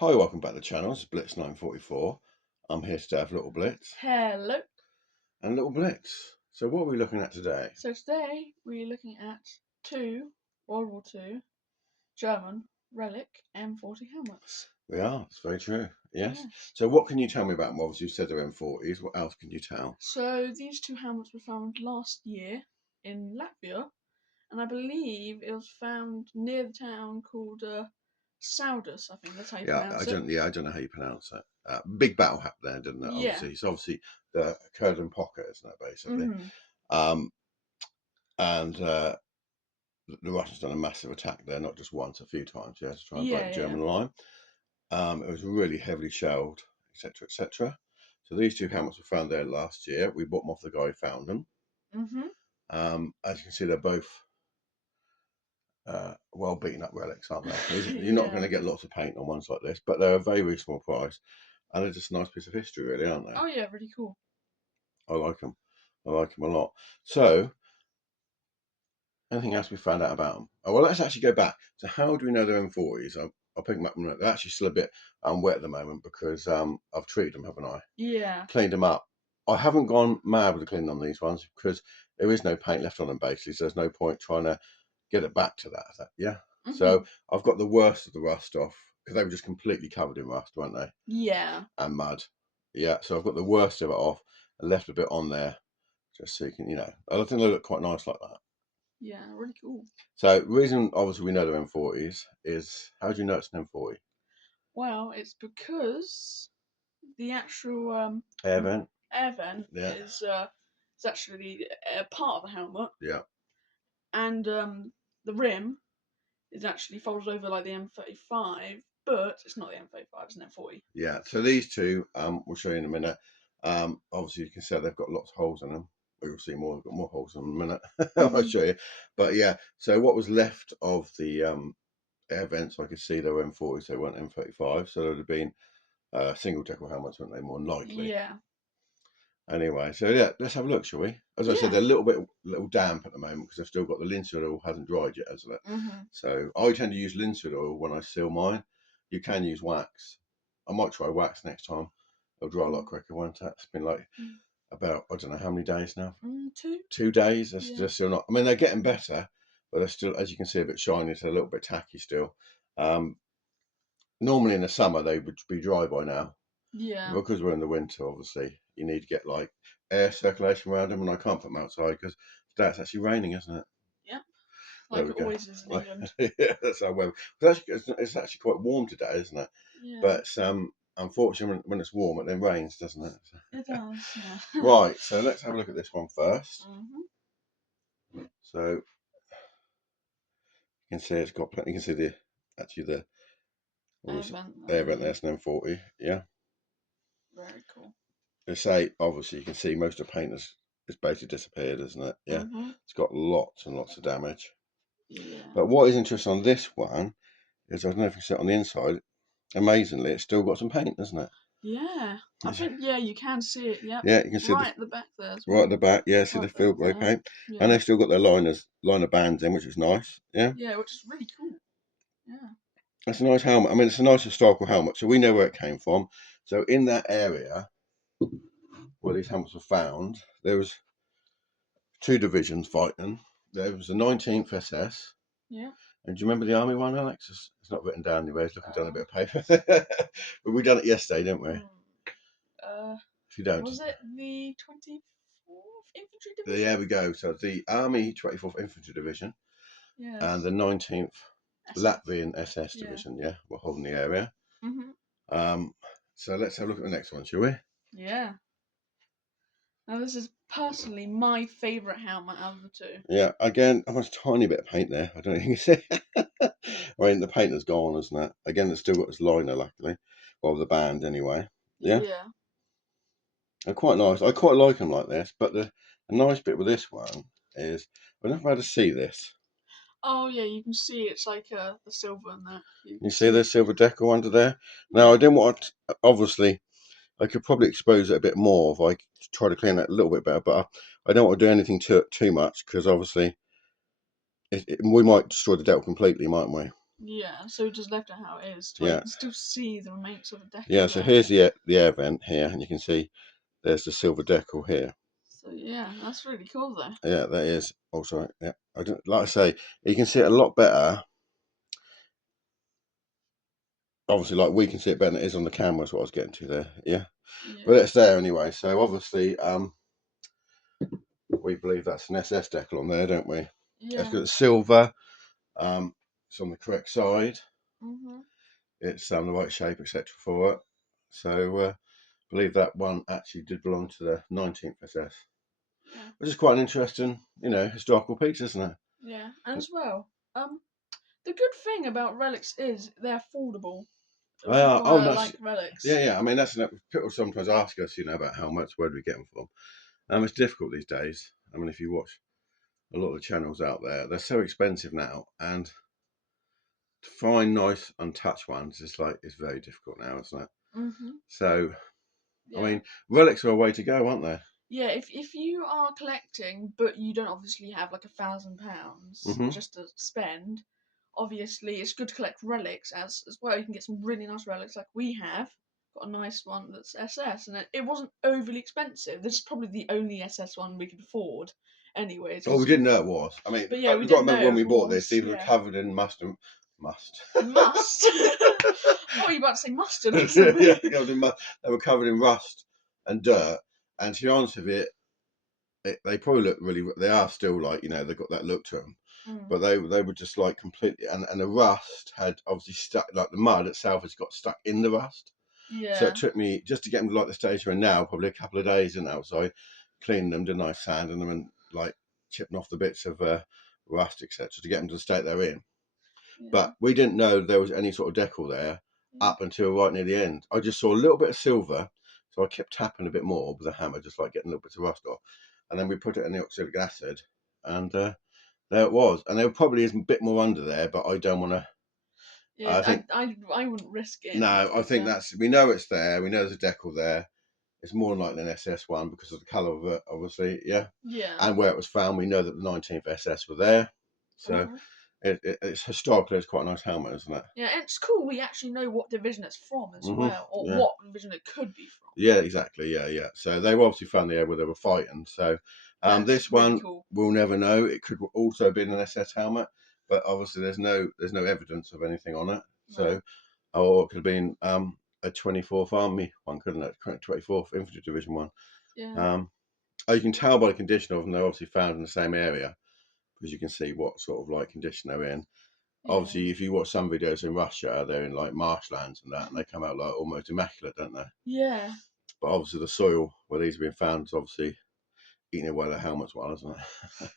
Hi, welcome back to the channel. It's Blitz 944. I'm here today with Little Blitz Hello. and Little Blitz. So what are we looking at today? So today we're looking at two World War II German relic M40 helmets. We are. It's very true. Yes. Yes. So what can you tell me about them? Obviously, you said they're M40s. What else can you tell? So these two helmets were found last year in Latvia, and I believe it was found near the town called Saudus. I think that's how you pronounce it. I don't know how you pronounce it. Big battle happened there, didn't it? Yeah. Obviously, it's obviously the Kurland pocket, isn't it? Basically, Mhm. um, and the Russians done a massive attack there, not just once, a few times, yeah, to try and break the Yeah. German line. It was really heavily shelled, etc., etc. So these two helmets were found there last year. We bought them off the guy who found them. Mhm. As you can see, they're both well beaten up relics, aren't they? You're not going Yeah. to get lots of paint on ones like this, but they're a very, very small price, and they're just a nice piece of history, really, aren't they? Oh yeah, really cool. I like them. I like them a lot. So, anything else we found out about them? Oh, well, let's actually go back. So, how do we know they're M40s? I'll pick them up. They're actually still a bit wet at the moment because I've treated them, haven't I? Yeah. Cleaned them up. I haven't gone mad with the cleaning on these ones because there is no paint left on them basically, so there's no point trying to get it back to that. Yeah. So Mhm. I've got the worst of the rust off because they were just completely covered in rust, weren't they? Yeah. And mud. Yeah. So I've got the worst of it off and left a bit on there just so you can, I think they look quite nice like that. Yeah. Really cool. So reason obviously we know they're M40s is how do you know it's an M40? Well, it's because the actual Air vent. air vent Yeah. is actually a part of the helmet, Yeah. and the rim is actually folded over like the M35, but it's not the M35, it's an M40. Yeah, so these two, we'll show you in a minute. Obviously, you can see they've got lots of holes in them. We'll see more. They've got more holes in a minute. I'll show you. But yeah, so what was left of the air vents, I could see they were M40s. They weren't M35, so there would have been single decker helmets, weren't they? More than likely. Yeah. Anyway, so yeah, let's have a look, shall we? As I said, Yeah. they're a little damp at the moment because they've still got the linseed oil hasn't dried yet, hasn't it? Mhm. So I tend to use linseed oil when I seal mine. You can use wax. I might try wax next time. It'll dry a lot quicker, won't it? It's been like about, I don't know how many days now. 2. 2 days. Yeah. They're still not. I mean, they're getting better, but they're still, as you can see, a bit shiny. It's a little bit tacky still. Normally in the summer they would be dry by now. Yeah. Because we're in the winter, obviously, you need to get like air circulation around them, and I can't put them outside because today it's actually raining, isn't it? Yep. There Like we it go. always is in England. Yeah, that's our weather. It's actually quite warm today, isn't it? Yeah. But unfortunately, when it's warm, it then rains, doesn't it? It does. Yeah. Right. So let's have a look at this one first. Mhm. So you can see it's got plenty. You can see the actually the what Air was it? vent There, there. event Yeah. there's an M40. Yeah. Very cool. They say obviously you can see most of the paint has basically disappeared, isn't it? Yeah. Mhm. It's got lots and lots of damage. Yeah. But what is interesting on this one is I don't know if you see it on the inside. Amazingly, it's still got some paint, isn't it? Yeah. I think you can see it. Yep. Yeah, you can see Right the at the back there as right at the well. back. Yeah, see the Right field there. grey paint, and Yeah. they've still got their liner bands in, which is nice. Yeah, Yeah, which is really cool. Yeah. it's a nice helmet. I mean, it's a nice historical helmet, so we know where it came from. So in that area where these helmets were found, there was two divisions fighting. There was the 19th SS. Yeah. And do you remember the army one, Alex? It's not written down anyway. It's looking down a bit of paper. But we done it yesterday, didn't we? Hmm. Uh, If you don't, was it the 24th Infantry there Division? we go. So the Army 24th Infantry Division and Yes. the 19th SF. Latvian SS Yeah. Division, yeah, we're holding the area. Mhm. So let's have a look at the next one, shall we? Yeah. Now this is personally my favourite helmet out of the two. Yeah, again, I've got a tiny bit of paint there. I don't know if you can see. I mean, the paint has gone, isn't it? Again, it's still got its liner, luckily. Well, the band, anyway. Yeah, Yeah. they're quite nice. I quite like them like this, but the nice bit with this one is, I don't know if I had to see this. Oh yeah, you can see it's like the silver in there. You You can see see. the silver decal under there? Now, I Yeah. didn't want to, obviously, I could probably expose it a bit more if I try to clean it a little bit better, but I don't want to do anything to it too much because obviously we might destroy the decal completely, mightn't we? Yeah, so we just left it how it is, to where you Yeah, can still see the remains of the yeah. decal So there. here's the air vent here, and you can see there's the silver decal here. So yeah, that's really cool though. Yeah, that is. Oh, sorry. Yeah, I don't like I say. You can see it a lot better. Obviously, like we can see it better than it is on the camera. Is what I was getting to there. Yeah, but Yeah. it's there anyway. So obviously, we believe that's an SS decal on there, don't we? It's Yeah. got silver. It's on the correct side. Mhm. It's the right shape, etc. for it. So I believe that one actually did belong to the 19th SS, Yeah. which is quite an interesting, historical piece, isn't it? Yeah. And as well, the good thing about relics is they're affordable. Which is Oh, why I that's like relics. yeah. I mean, that's people sometimes ask us, about how much, where do we get them from? It's difficult these days. I mean, if you watch a lot of the channels out there, they're so expensive now, and to find nice untouched ones is it's very difficult now, isn't it? Mhm. So, I Yeah. mean, relics are a way to go, aren't they? Yeah, if you are collecting, but you don't obviously have like £1,000 Hmm. just to spend, obviously it's good to collect relics as well. You can get some really nice relics like we have. Got a nice one that's SS, and it wasn't overly expensive. This is probably the only SS one we could afford, anyways. Well, we didn't know it was. I mean, But yeah, but we you've got to didn't remember know when we it bought this, was. these were Yeah, covered in must. must. I thought you were about to say mustard or Yeah, something. they were covered in rust and dirt. And to be honest with you, they probably look really. They are still they've got that look to them. Mm, But they were just completely, and the rust had obviously stuck, like the mud itself has got stuck in the rust. So it yeah, took me just to get them to the stage we're in now, probably a couple of days, and that. So I cleaned them, did a nice sand in them, and chipping off the bits of rust, etc., to get them to the state they're in. yeah, But we didn't know there was any sort of decal there yeah, up until right near the end. I just saw a little bit of silver, so I kept tapping a bit more with a hammer, just getting little bits of rust off. And then we put it in the oxalic acid, and there it was. And there probably is a bit more under there, but I don't want to. yeah. I think I wouldn't risk it in no, I think water. we know it's there. We know there's a decal there. It's more than likely an SS one because of the colour of it, obviously, yeah. Yeah. And where it was found, we know that the 19th SS were there. So Uh-huh. it's historically, it's quite a nice helmet, isn't it? Yeah, and it's cool we actually know what division it's from as well, or Yeah. what division it could be from. Yeah, exactly. Yeah, yeah. So they were obviously found the area where they were fighting. So That's this really one cool. we'll never know. It could also have been an SS helmet, but obviously there's no evidence of anything on it. No. So or it could have been a 24th Army one, couldn't it? 24th Infantry Division one. Yeah. Oh, you can tell by the condition of them. They're obviously found in the same area because you can see what sort of condition they're in. Yeah. Obviously, if you watch some videos in Russia, they're in marshlands and that, and they come out almost immaculate, don't they? Yeah. But obviously, the soil where these have been found is obviously eating away the helmets well, isn't it?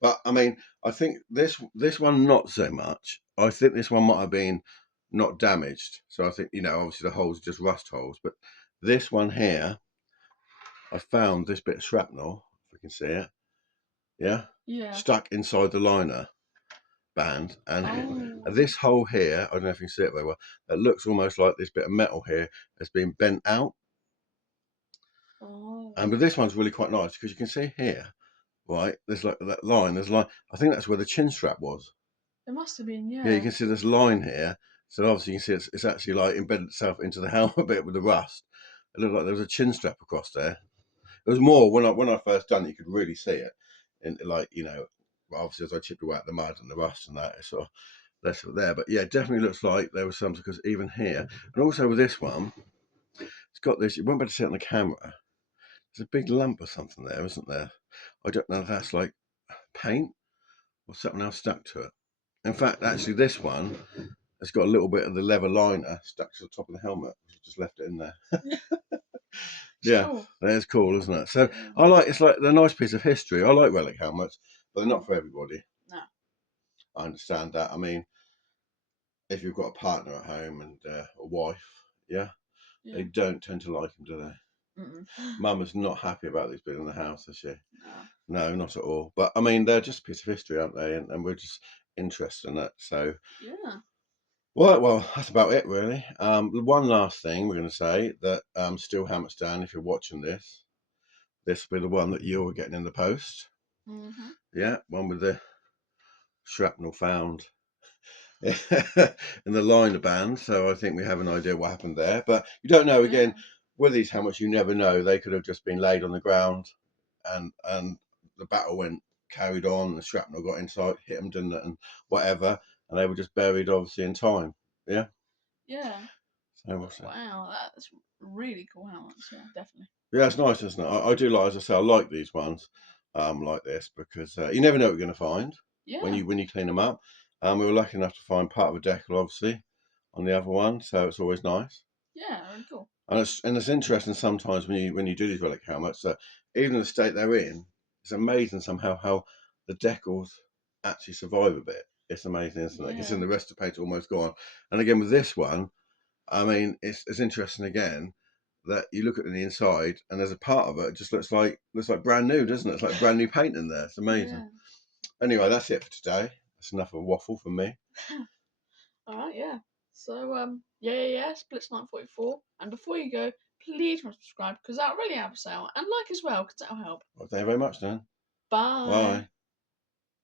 But I mean, I think this one not so much. I think this one might have been not damaged. So I think obviously the holes are just rust holes. But this one here, I found this bit of shrapnel, if we can see it, yeah, Yeah. stuck inside the liner band, and Oh. this hole here, I don't know if you can see it very well. It looks almost like this bit of metal here has been bent out. Oh. And but this one's really quite nice because you can see here, right? There's that line. There's I think that's where the chin strap was. It must have been, Yeah, you yeah. can see this line here. So obviously you can see it's actually embedded itself into the helmet a bit with the rust. It looked like there was a chin strap across there. It was more when I first done it, you could really see it, and obviously as I chipped away at the mud and the rust and that, it's sort of less of it there. But yeah, it definitely looks like there was some because even here, and also with this one, it's got this. You won't be able to see it on the camera. There's a big lump or something there, isn't there? I don't know if that's paint or something else stuck to it. In fact, actually, this one has got a little bit of the leather liner stuck to the top of the helmet. I just left it in there. It's Yeah, cool. that's cool, isn't it? So Yeah. it's a nice piece of history. I like relic helmets, but they're not for everybody. No. I understand that. I mean, if you've got a partner at home and a wife, yeah, they Yeah. don't tend to like them, do they? Mm-mm. Mum is not happy about these being in the house, is she? No. No, not at all. But I mean, they're just a piece of history, aren't they? And we're just interested in it. So, Yeah. well, that's about it, really. One last thing we're going to say that still hammers down. If you're watching this will be the one that you're getting in the post. Mm-hmm. Yeah, one with the shrapnel found in the liner band. So I think we have an idea what happened there. But you don't know. Yeah. Again, with these helmets, you never know. They could have just been laid on the ground, and the battle went carried on. The shrapnel got inside, hit them, didn't it, and whatever, and they were just buried, obviously, in time. Yeah. Yeah. So we'll see. Wow, that's really cool helmets. Yeah, definitely. Yeah, it's nice, isn't it? I do like, as I say, I like these ones, like this, because you never know what you're going to find when Yeah. you clean them up. We were lucky enough to find part of a decal, obviously, on the other one, so it's always nice. Yeah, really cool. And it's interesting sometimes when you do these relic helmets that even in the state they're in, it's amazing somehow how the decals actually survive a bit. It's amazing, isn't it? Because Yeah. in the rest of the paint's almost gone. And again with this one, I mean, it's interesting again that you look at the inside and there's a part of it just looks like brand new, doesn't it? It's like brand new paint in there. It's amazing. Yeah. Anyway, that's it for today. That's enough of a waffle from me. All right. Yeah. So yeah. Splits 944. And before you go, please subscribe because that really helps out, and like as well because that'll help. Well, thank you very much, Dan. Bye. Bye.